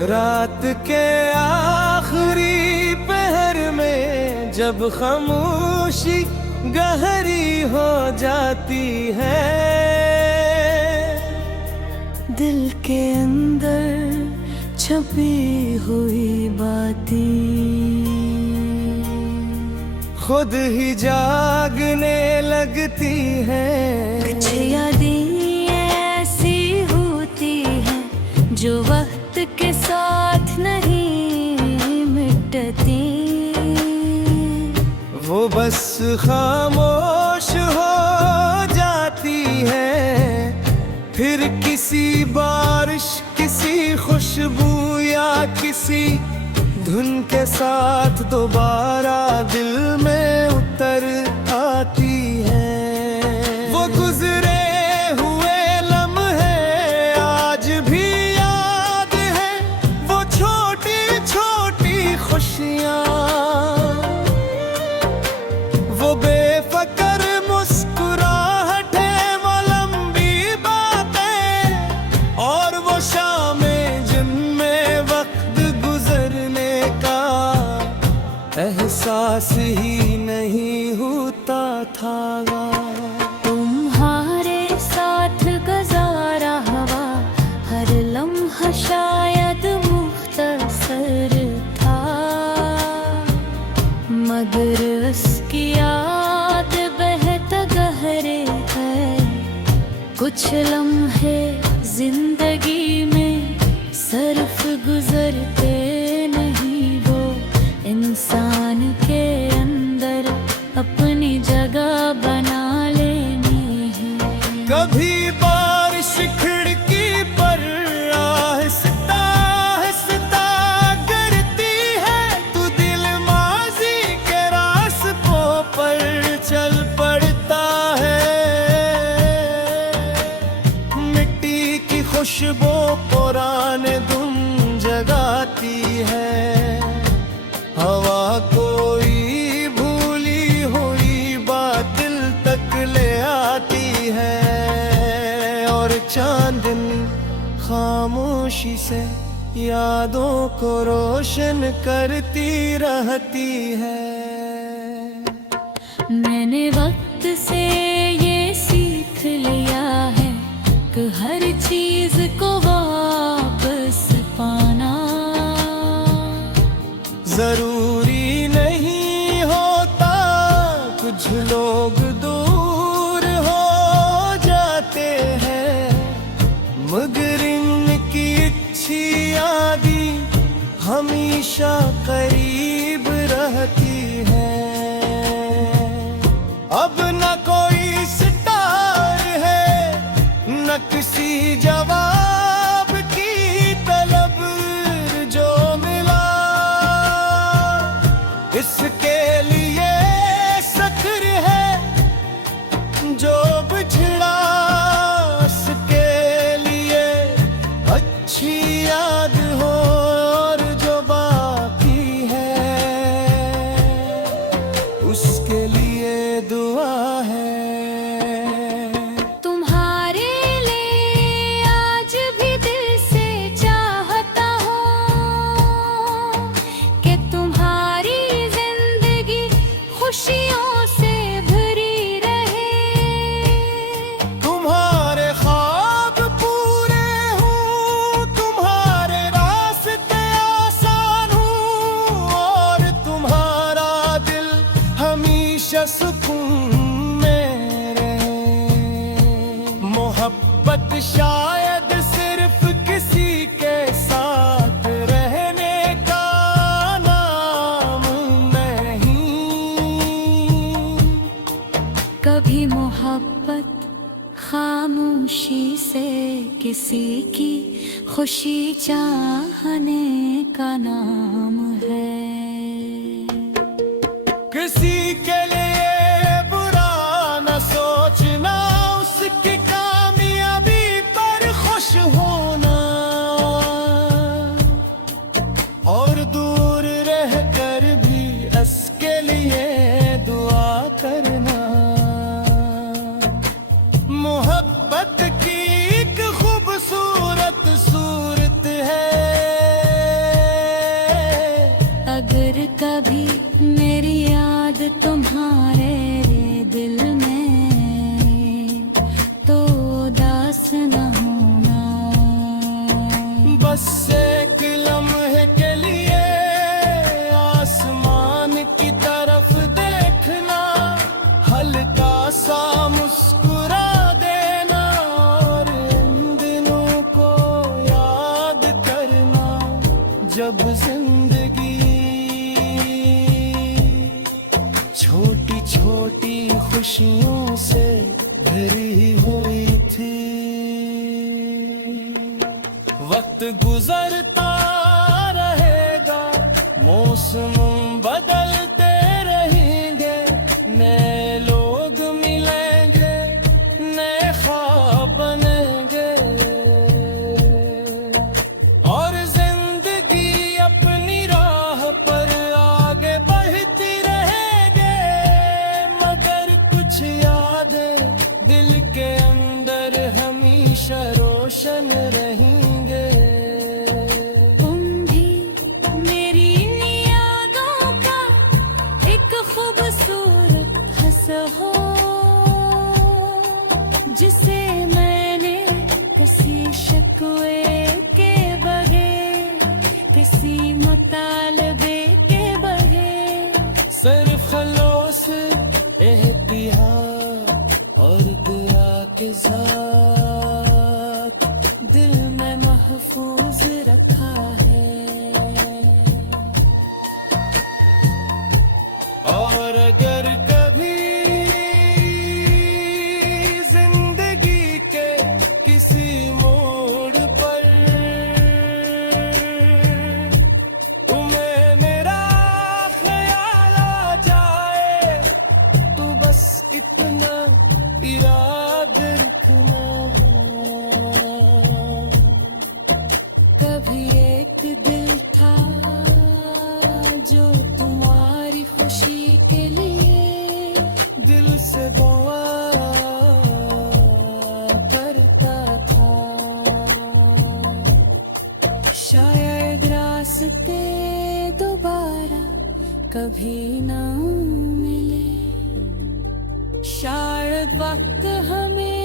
रात के आखिरी पहर में जब खामोशी गहरी हो जाती है, दिल के अंदर छुपी हुई बातें खुद ही जागने लगती हैं। कुछ यादें ऐसी होती हैं जो वक्त के साथ नहीं मिटती, वो बस खामोश हो जाती है। फिर किसी बारिश, किसी खुशबू या किसी धुन के साथ दोबारा दिल में उतर आती है। वो गुजरे हुए लम्हे आज भी याद है, वो छोटी छोटी खुशियाँ, वो बेफिक्र मुस्कुराहटें, वो लंबी बातें और वो शामें जिनमें वक्त गुजरने का एहसास ही नहीं होता था। तुम्हारे साथ गुजारा हुआ हर लम्हा शायद मुख्तसर था, मगर उसकी याद बहता गहरे है। कुछ लम्हे जिंदगी में सिर्फ गुजरते नहीं, वो इंसान के अंदर अपनी जगह बना लेनी है। कभी बारिश खिड़की पर आहिस्ता आहिस्ता गिरती है, तू दिल माजी के रास्तों पर चल पड़ता है। मिट्टी की खुशबू पुराने धुन जगाती है, हवा कोई भूली हुई बात दिल तक ले आती है। और चांदनी खामोशी से यादों को रोशन करती रहती है। मैंने वक्त से ये सीख लिया है कि हर चीज को वापस पाना जरूरी नहीं होता। कुछ लोग दूर हो जाते हैं, मगर इनकी अच्छी यादें हमेशा करीब रहती है। अब न कोई स्टार है, न किसी जवाब की तलब, जो मिला इसके लिए सख्र है, जो बिछड़ा इसके लिए अच्छी याद हो। और जो बाकी है उसके लिए दुआ है। तुम्हारे लिए आज भी दिल से चाहता हूँ कि तुम्हारी जिंदगी खुशियों से भरी रहे। तुम्हारे ख्वाब पूरे हों, तुम्हारे रास्ते आसान हों, और तुम्हारा दिल हमेशा सुकून में रहे। मोहब्बत शायद सिर्फ किसी के साथ रहने का नाम नहीं। कभी मोहब्बत खामोशी से किसी की खुशी चाहने का नाम है। किसी के लिए बुरा न सोचना, उसकी कामयाबी पर खुश होना, और दूर रहकर भी उसके लिए दुआ करना। मोहब्बत की एक खूबसूरत सूरत है, बस एक लम्हे के लिए आसमान की तरफ देखना, हल्का सा मुस्कुरा देना और इन दिनों को याद करना जब जिंदगी छोटी छोटी खुशियों से भरी हुई थी। वक्त गुजरता रहेगा, मौसम बदलते रहेंगे, नए लोग मिलेंगे, नए ख्वाब बनेंगे और जिंदगी अपनी राह पर आगे बढ़ती रहेंगे। मगर कुछ यादें दिल के अंदर हमेशा रोशन रहेंगे। तुम भी मेरी इन यादों का एक खूबसूरत हस्सा हो, जिसे मैंने किसी शिकवे के बगैर, किसी मुतालबे के बगैर, सिर्फ खलूस एहतियात और दुआ के साथ दिल में महफूज रखा है। और अगर कभी जिंदगी के किसी मोड़ पर तुम्हें मेरा ख्याल आ जाए, तो बस इतना याद रखना, कभी एक दिल था जो तुम्हारी खुशी के लिए दिल से दुआ करता था। शायद रास्ते दोबारा कभी ना मिले, शायद वक्त हमें